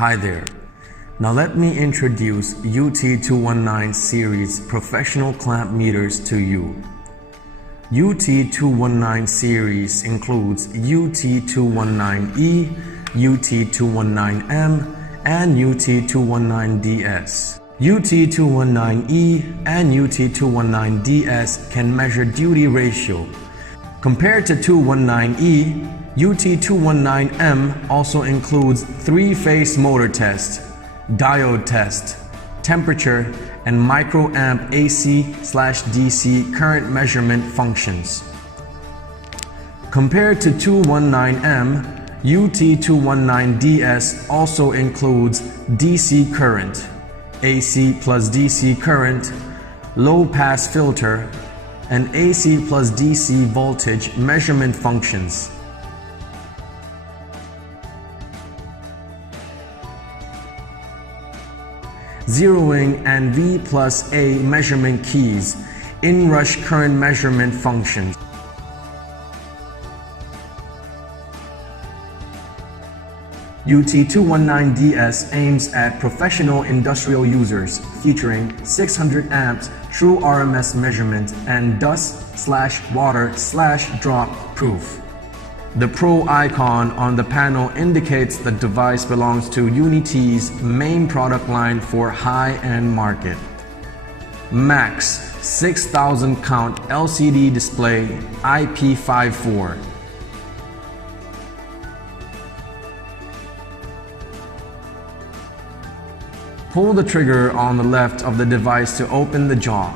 Hi there. Now let me introduce UT219 series professional clamp meters to you. UT219 series includes UT219E, UT219M, and UT219DS. UT219E and UT219DS can measure duty ratio. Compared to 219E, UT219M also includes three-phase motor test, diode test, temperature, and microamp AC/DC current measurement functions. Compared to 219M, UT219DS also includes DC current, AC plus DC current, low-pass filter, and AC plus DC voltage measurement functions. Zeroing and V plus A measurement keys, inrush current measurement functions. UT219DS aims at professional industrial users, featuring 600 amps true RMS measurement and dust/water/drop proof. The Pro icon on the panel indicates the device belongs to UT219's main product line for high-end market. Max 6000 count LCD display IP54. Pull the trigger on the left of the device to open the jaw.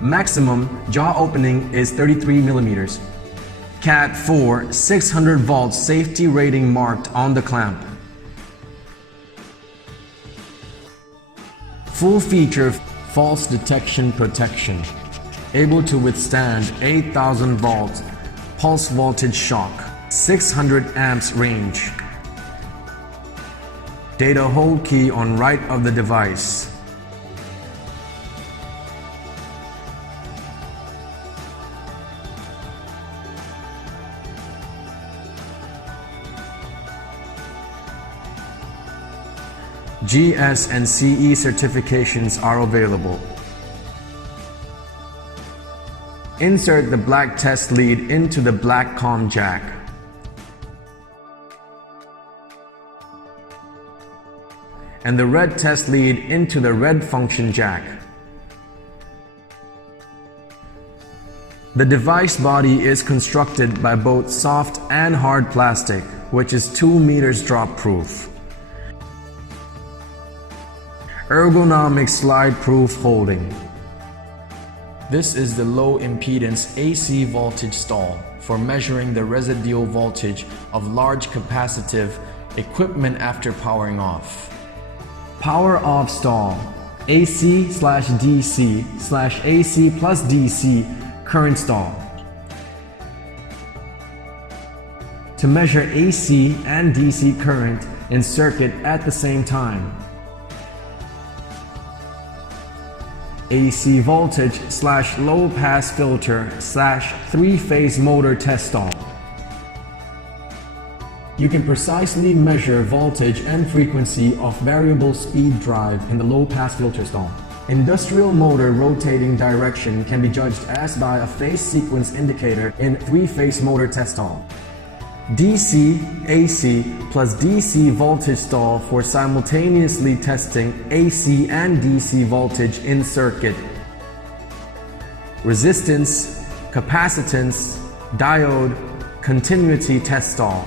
Maximum jaw opening is 33 millimeters. Cat 4 600 volts safety rating marked on the clamp. Full feature false detection protection, able to withstand 8000 volts pulse voltage shock, 600 amps range. Data hold key on right of the device. GS and CE certifications are available. Insert the black test lead into the black COM jack. And the red test lead into the red function jack. The device body is constructed by both soft and hard plastic, which is 2 meters drop proof. Ergonomic slide-proof holding. This is the low impedance AC voltage stall for measuring the residual voltage of large capacitive equipment after powering off. Power off stall, AC/DC/AC plus DC current stall. To measure AC and DC current in circuit at the same time. AC voltage/low pass filter/three-phase motor test stall. You can precisely measure voltage and frequency of variable speed drive in the low pass filter stall. Industrial motor rotating direction can be judged as by a phase sequence indicator in three-phase motor test stall. DC, AC plus DC voltage stall for simultaneously testing AC and DC voltage in circuit. Resistance, capacitance, diode, continuity test stall.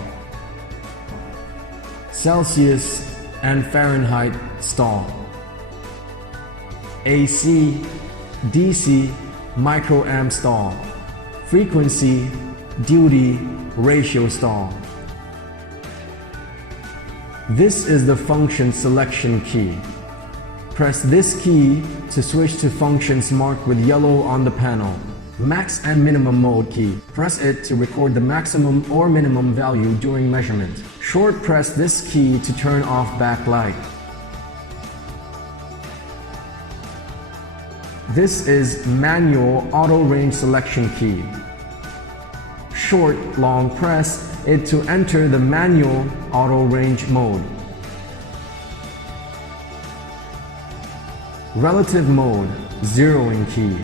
Celsius and Fahrenheit stall. AC, DC, microamp stall. Frequency, duty, ratio stall. This is the function selection key. Press this key to switch to functions marked with yellow on the panel. Max and minimum mode key. Press it to record the maximum or minimum value during measurement. Short press this key to turn off backlight. This is manual auto range selection key. short, long press it to enter the manual auto range mode. Relative mode, zeroing key.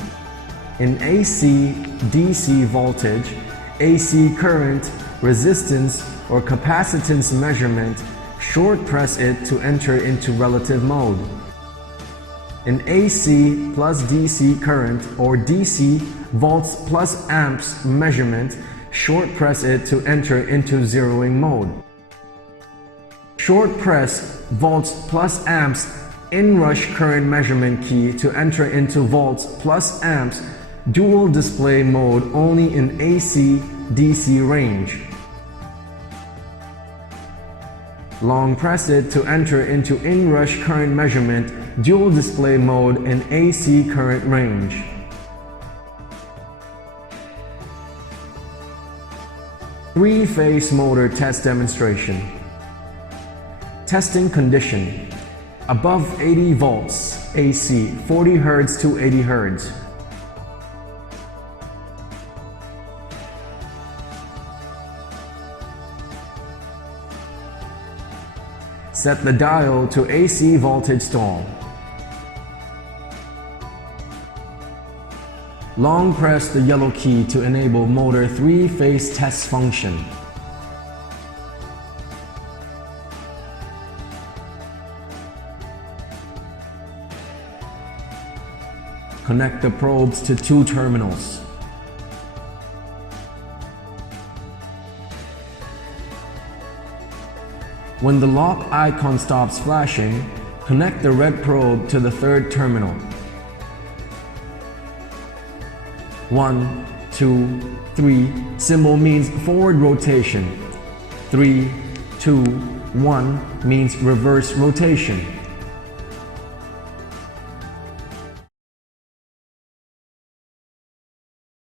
In AC, DC voltage, AC current, resistance, or capacitance measurement, short press it to enter into relative mode. In AC plus DC current or DC volts plus amps measurement, short press it to enter into zeroing mode. Short press volts plus amps inrush current measurement key to enter into volts plus amps dual display mode only in AC DC range. Long press it to enter into inrush current measurement dual display mode in AC current range. Three-phase motor test demonstration. Testing condition. Above 80 volts AC, 40 Hz to 80 Hz. Set the dial to AC voltage stall. Long press the yellow key to enable motor three-phase test function. Connect the probes to two terminals. When the lock icon stops flashing, connect the red probe to the third terminal. 1, 2, 3 symbol means forward rotation. 3, 2, 1 means reverse rotation.